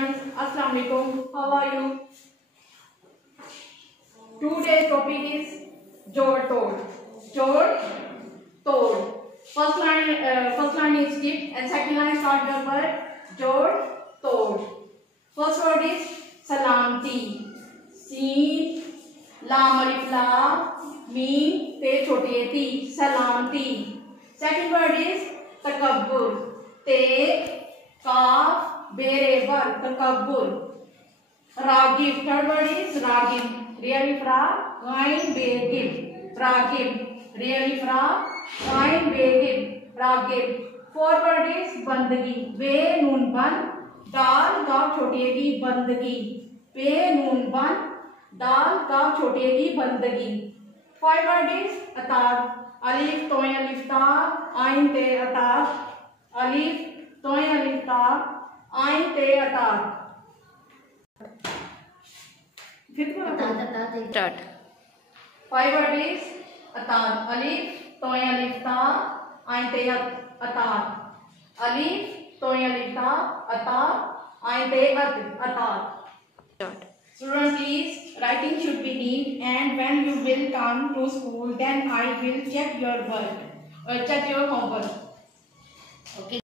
students, Assalamu alaikum. How are you? Today's topic is Jod Tod. Jod Tod. First line is skip and second line start your word Jod Tod. First word is Salamti. Sin Lam Alif La Mim Te छोटे ती Salamti. Second word is Takabbur. Te Kaf Bere Bar Takabbur. Ragib. Third word is Ragib. Really fra Gain Begib. Ragib. Really fra Gain Begib. Ragib. Fourth word is Bandagi. Be Noon Ban Dal Gav छोटेगी बंदगी. Be Noon Ban Dal Gav छोटेगी बंदगी. Five word is Atab. Alif Toy Alif Ta Ain Te Atab. Alif Toy Alif Ta Ain Te Atab. Start. Five word is Atab. Alif Toy Alif Ta Ain Te Atab. Alif Toy Alif Ta Atab Ain Te Atab. Start. Students, please, writing should be neat, and when you will come to school, then I will check your work, check your homework. Okay.